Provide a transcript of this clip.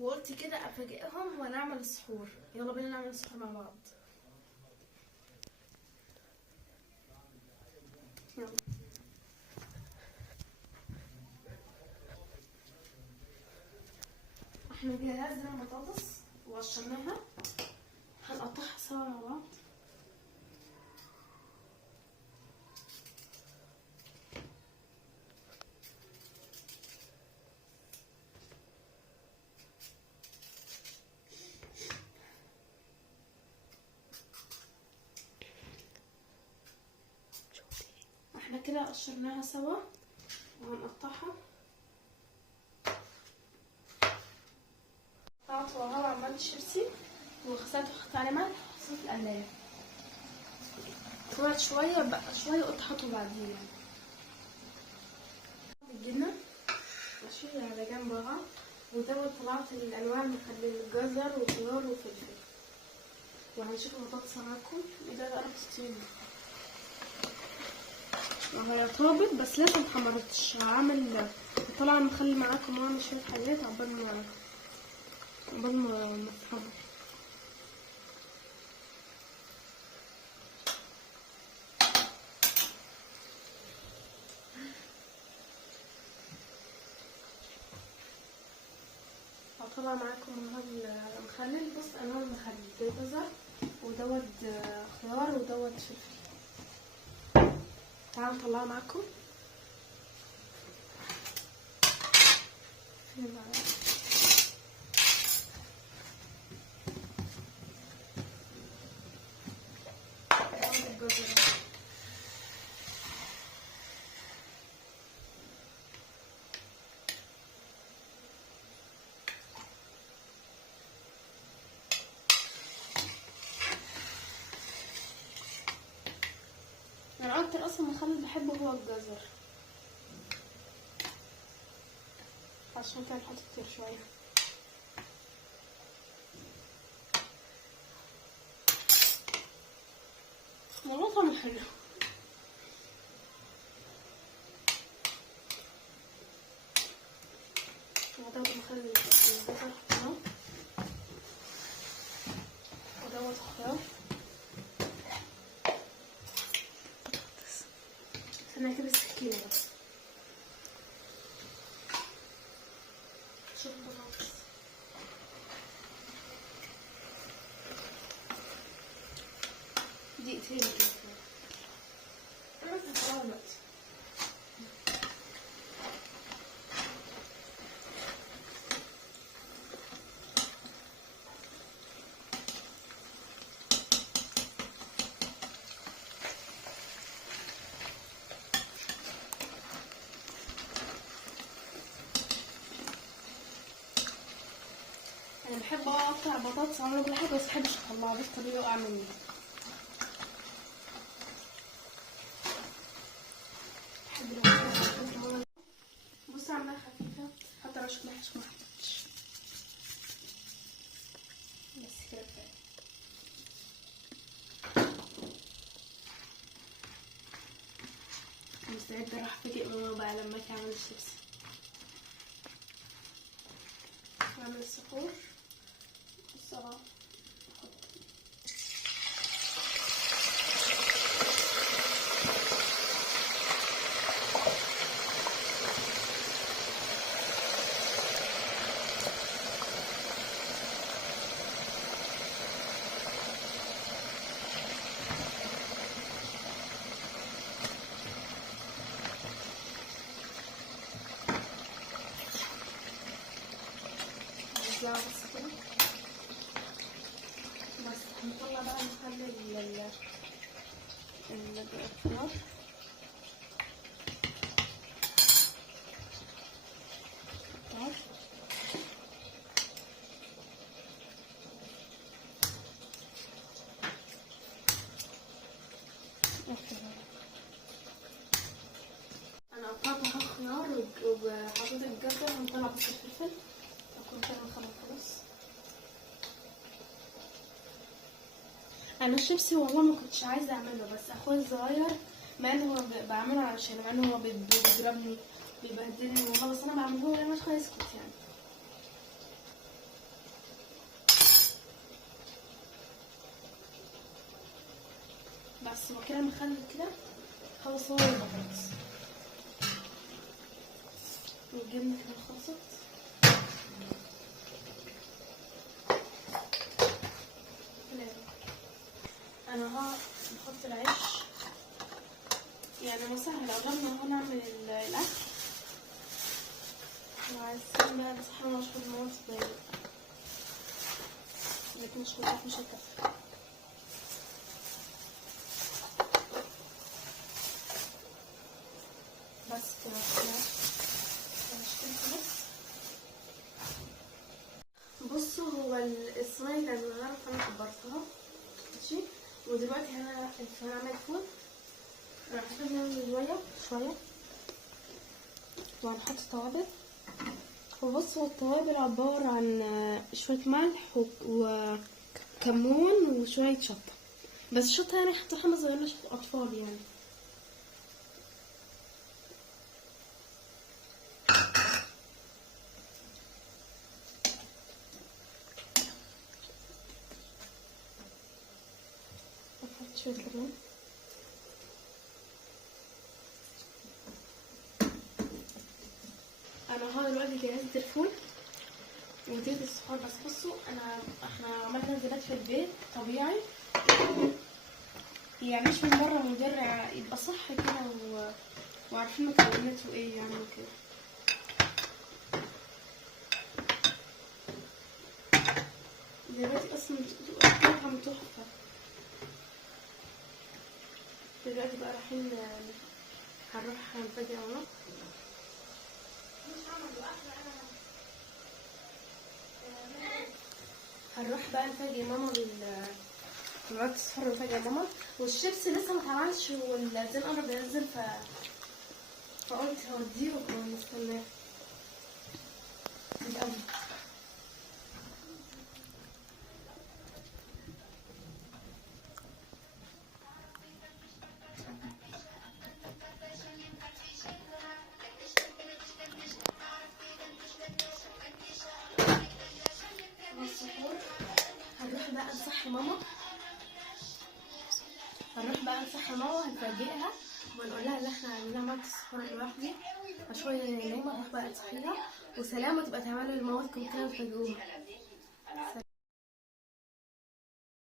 وقلت كده افاجئهم ونعمل السحور. يلا بينا نعمل السحور مع بعض. يلا. احنا جهزنا البطاطس وقشرناها، هنقطعها سوا مع بعض. احنا كده قشرناها سوا وهنقطعها. قطعت وهو عملت شيبسي وغسلت وحطيت عليه ملح وحطيت القلاية. طلعت شوية بقى شوية قلت احطه بعدين يعني. الجبنة ماشي على جنب بقى، وزود طلعت الانواع المخلل، الجزر وخيار وفلفل. وهنشوف البطاطس معاكم وده بقى تستوي. وهي طابت بس لسه متحمرتش. هعمل طلع مخلي معاكم واعمل شوية حاجات عقبال ما تتحمر. هطلع معاكم المخلل. بص انواع المخلل، ده جزر ودوت خيار ودوت فلفل. تعالوا نطلعه معاكم. انا اكتر اصلا مخلل بحبه هو الجزر، عشان كده نحط كتير شويه. والله طعمه حلو. ودوت مخلل الجزر حطيناه، ودوت خيار. استنى كده السكينه بس. شوف البطاطس دقيقتين كده. انا هطلعها دلوقتي. انا بحب اقطع بطاطس عمري كل حاجه، بس محبش اطلعها بس طريقه يقع مني. بص عاملاها خفيفه، حتى رشه ملح ما حطيتش، بس كده كفايه. مستعده اروح افاجئ ماما بقى لما اجي اعمل الشيبسي. نعمل السحور والصباح. بس كده بس. هنطلع بقى نخلي الخيار. انا قطعتها خيار وحطيت الجزر ونطلع بس الفلفل. اكون كده نخلط خلاص. انا الشيبسي والله ما كنتش عايزه اعمله، بس اخويا الصغير مع انه هو بعمله علشان مع انه هو بيضربني بيبهدلني والله، بس انا بعمله له لما اخويا يسكت يعني. بس كده مخلل كده خلص هو البطاطس والجبنة كده خلصت. انا بحط العيش يعني مسهل قبل ما نعمل الاكل، وعايزين بقى نصحى نشرب الموز صغير لكن مش هكفي. بس كده بصوا، هو الصينية اللي صغيرة فانا كبرتها ماشي. ودلوقتي انا هعمل فول، راح احط شوية وهنحط توابل. وبصوا التوابل عبارة عن شوية ملح وكمون وشوية شطة، بس الشطة يعني حطيتها ما صغيرناش أطفال يعني. أحط شوية ليمون. أنا دلوقتي جهزت الفول وديت الصحار. بس بصوا احنا عملنا زبادي في البيت طبيعي يعني مش من بره مضر، يبقى صح كده وعارفين مكوناته ايه يعني وكده. زبادي اصلا طعمها تحفه. دلوقتي بقى رايحين هنروح نفاجئ ماما. هنروح بقى نفاجئ ماما بالوقت الصفر، نفاجئ ماما. والشيبس لسه ما اتعملش والزين قرب ينزل فقلت هوديه ونستناه. هنروح بقى نصحي ماما هنفاجئها ونقول لها ان احنا عاملين عملت السحور لوحدي عشان نايمه. نروح بقى نصحيها وسلام، وتبقى تعملوا لمامتكم كده وتفاجئوها.